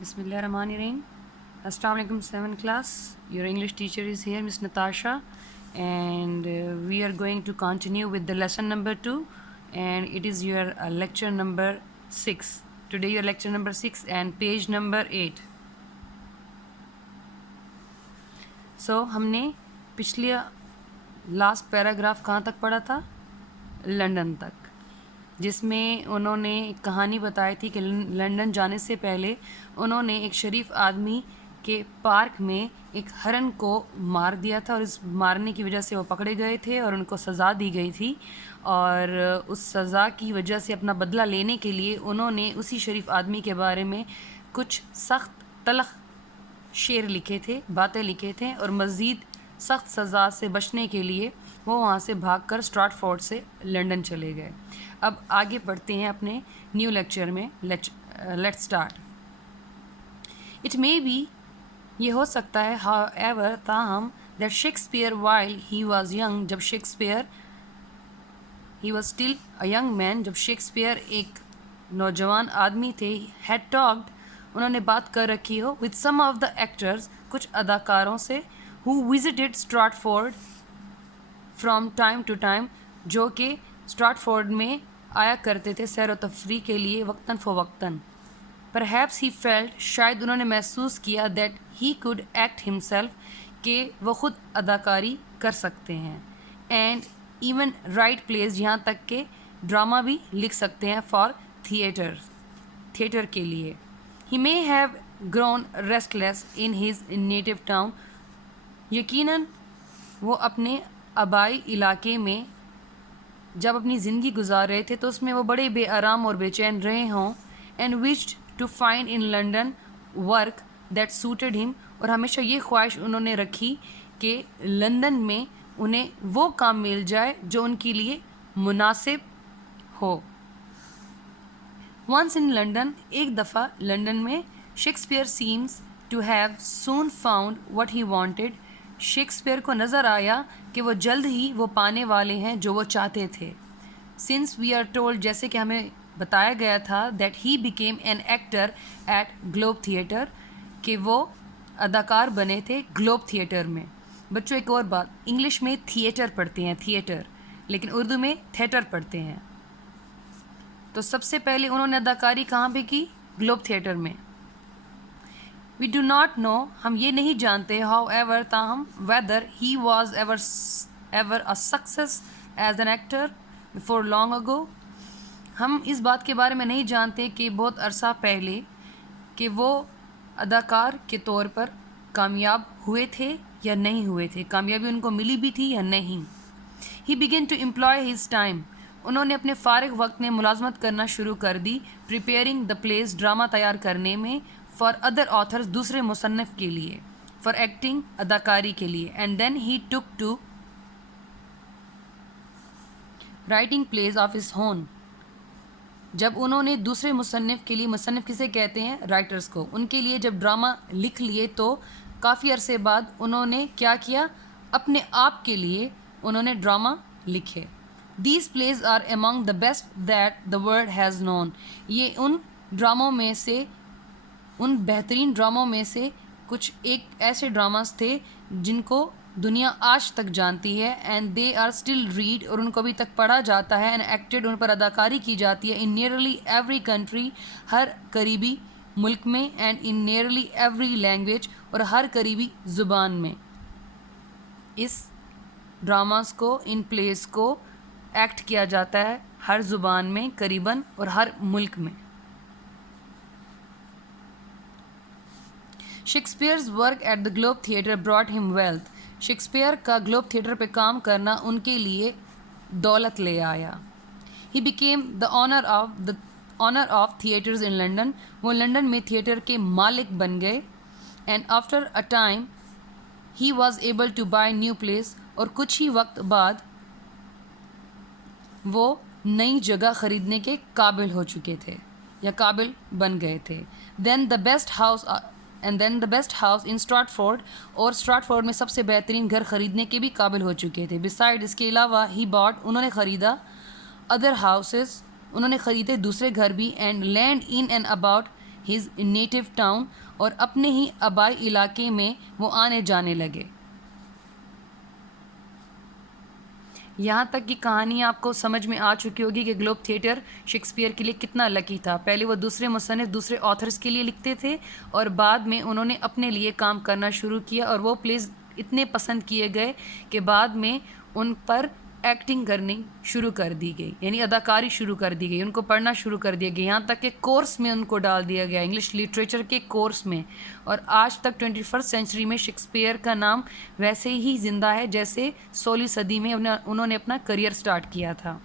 Bismillahirrahmanirrahim. Assalamu alaikum 7th class. Your English teacher is here, Miss Natasha, and we are going to continue with the lesson number 2, and it is your lecture number 6. Today your lecture number 6 and page number 8. So हमने पिछले last paragraph कहाँ तक पढ़ा था? London तक, जिसमें उन्होंने एक कहानी बताई थी कि लंदन जाने से पहले उन्होंने एक शरीफ आदमी के पार्क में एक हरन को मार दिया था और इस मारने की वजह से वो पकड़े गए थे और उनको सज़ा दी गई थी, और उस सज़ा की वजह से अपना बदला लेने के लिए उन्होंने उसी शरीफ आदमी के बारे में कुछ सख्त तलख शेर लिखे थे, बातें लिखे थे, और मज़ीद सख्त सज़ा से बचने के लिए वो वहाँ से भागकर स्ट्रैटफोर्ड से लंदन चले गए। अब आगे बढ़ते हैं अपने न्यू लेक्चर में। Let's start. It may be, ये हो सकता है, हाउएवर, ताहम, that Shakespeare while he was young, जब Shakespeare he was still a young man, जब शेक्सपियर एक नौजवान आदमी थे, हैड टॉक्ड, उन्होंने बात कर रखी हो, with some of the actors, कुछ अदाकारों से, who visited Stratford from time to time, जो कि स्ट्रैटफोर्ड में आया करते थे सैर व तफरी के लिए वक्तन फ़वक्तन। परहैप्स ही फेल्ट, शायद उन्होंने महसूस किया, that he could act himself, कि वो ख़ुद अदाकारी कर सकते हैं, एंड इवन राइट प्लेस, यहाँ तक के ड्रामा भी लिख सकते हैं, फॉर थिएटर के लिए। He may have grown restless in his native town, यकीनन वो अपने आबाई इलाके में जब अपनी ज़िंदगी गुजार रहे थे तो उसमें वो बड़े बेआराम और बेचैन रहे हों, and wished to find in London work that suited him, और हमेशा ये ख्वाहिश उन्होंने रखी कि लंदन में उन्हें वो काम मिल जाए जो उनके लिए मुनासिब हो। वंस इन लंदन, एक दफ़ा लंदन में, Shakespeare seems to have soon found what he wanted, Shakespeare को नज़र आया कि वो जल्द ही वो पाने वाले हैं जो वो चाहते थे। सिंस वी आर टोल्ड, जैसे कि हमें बताया गया था, that he became an actor eight globe theatre, कि वो अदाकार बने थे ग्लोब थिएटर में। बच्चों, एक और बात, इंग्लिश में थिएटर पढ़ते हैं, थिएटर, लेकिन उर्दू में थिएटर पढ़ते हैं। तो सबसे पहले उन्होंने अदाकारी कहाँ पे की? ग्लोब थिएटर में। वी डू नॉट नो, हम ये नहीं जानते, हाउएवर, ताहम, whether he was ever a success as an actor before long ago, हम इस बात के बारे में नहीं जानते कि बहुत अरसा पहले कि वो अदाकार के तौर पर कामयाब हुए थे या नहीं हुए थे, कामयाबी उनको मिली भी थी या नहीं। He began to employ his time, उन्होंने अपने फ़ारिग वक्त में मुलाजमत करना शुरू कर दी, प्रिपेयरिंग द प्लेस, ड्रामा तैयार करने में, फॉर अदर ऑथर्स, दूसरे मुसन्निफ के लिए, फॉर एक्टिंग, अदाकारी के लिए, and then he took to writing plays of his own, जब उन्होंने दूसरे मुसन्निफ के लिए, मुसन्निफ किसे कहते हैं? राइटर्स को, उनके लिए जब ड्रामा लिख लिए तो काफ़ी अरसे बाद उन्होंने क्या किया? अपने आप के लिए उन्होंने ड्रामा लिखे। These plays are among the best that the world has known, ये उन ड्रामों में से, उन बेहतरीन ड्रामों में से कुछ एक ऐसे ड्रामास थे जिनको दुनिया आज तक जानती है, and they are still read, और उनको अभी तक पढ़ा जाता है, एंड एक्टेड, उन पर अदाकारी की जाती है, इन नियरली एवरी कंट्री, हर करीबी मुल्क में, and in nearly every language, और हर करीबी ज़ुबान में इस ड्रामास को, इन प्लेस को एक्ट किया जाता है, हर ज़ुबान में करीबन, और हर मुल्क में। Shakespeare's work at the Globe theatre brought him wealth, Shakespeare का ग्लोब थिएटर पे काम करना उनके लिए दौलत ले आया। He became the owner of theatres in London, वो लंदन में थिएटर के मालिक बन गए, and after a time he was able to buy new plays, और कुछ ही वक्त बाद वो नई जगह ख़रीदने के काबिल हो चुके थे या काबिल बन गए थे। Then the best house in Stratford, और स्ट्रैटफोर्ड में सबसे बेहतरीन घर ख़रीदने के भी काबिल हो चुके थे। बिसाइड, इसके अलावा, ही बॉट, उन्होंने ख़रीदा, अदर हाउसेस, उन्होंने ख़रीदे दूसरे घर भी, and land in and about his native town, اور اپنے ہی آبائی علاقے میں وہ آنے جانے لگے. یہاں تک کی کہانی آپ کو سمجھ میں آ چکی ہوگی کہ گلوب تھیٹر شیکسپیئر کے لیے کتنا لکی تھا. پہلے وہ دوسرے مصنف دوسرے آتھرز کے لیے لکھتے تھے اور بعد میں انہوں نے اپنے لیے کام کرنا شروع کیا اور وہ پلیز اتنے پسند کیے گئے کہ بعد میں ان پر ایکٹنگ کرنی شروع کر دی گئی, یعنی اداکاری شروع کر دی گئی, ان کو پڑھنا شروع کر دیا گیا, یہاں تک کہ کورس میں ان کو ڈال دیا گیا انگلش لٹریچر کے کورس میں. اور آج تک 21 سینچری میں شیکسپیئر کا نام ویسے ہی زندہ ہے جیسے 16ویں صدی میں انہوں نے اپنا کریئر سٹارٹ کیا تھا.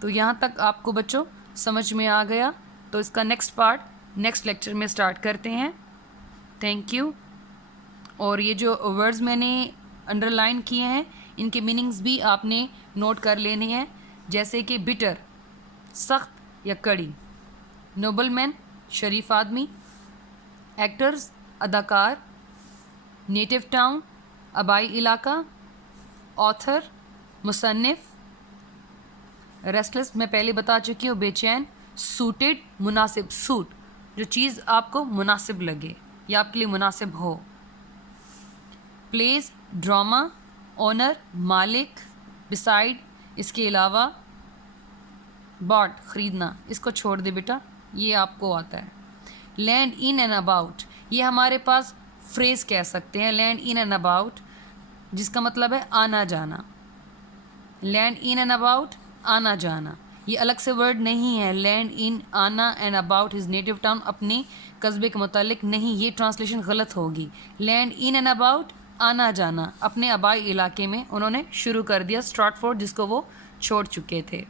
تو یہاں تک آپ کو بچوں سمجھ میں آ گیا. تو اس کا نیکسٹ پارٹ نیکسٹ لیکچر میں سٹارٹ کرتے ہیں. Thank you. اور یہ جو ورڈز میں نے انڈر لائن کیے ہیں ان کے میننگز بھی آپ نے نوٹ کر لینے ہیں, جیسے کہ بٹر سخت یا کڑی, نوبل مین شریف آدمی, ایکٹرز اداکار, نیٹو ٹاؤن آبائی علاقہ, آتھر مصنف, ریسٹلیس میں پہلے بتا چکی ہوں بے چین, سوٹیڈ مناسب سوٹ جو چیز آپ کو مناسب لگے یا آپ کے لیے مناسب ہو, پلیز ڈرامہ, اونر مالک, بسائڈ اس کے علاوہ, باٹ خریدنا, اس کو چھوڑ دے بیٹا یہ آپ کو آتا ہے. لینڈ ان اینڈ اباؤٹ یہ ہمارے پاس فریز کہہ سکتے ہیں, لینڈ ان اینڈ اباؤٹ جس کا مطلب ہے آنا جانا. لینڈ ان اینڈ اباؤٹ آنا جانا, یہ الگ سے ورڈ نہیں ہے. لینڈ ان آنا and about his native town اپنے قصبے کے متعلق نہیں, یہ ٹرانسلیشن غلط ہوگی. لینڈ ان اینڈ اباؤٹ آنا جانا اپنے آبائی علاقے میں انہوں نے شروع کر دیا, اسٹراٹفورڈ جس کو وہ چھوڑ چکے تھے.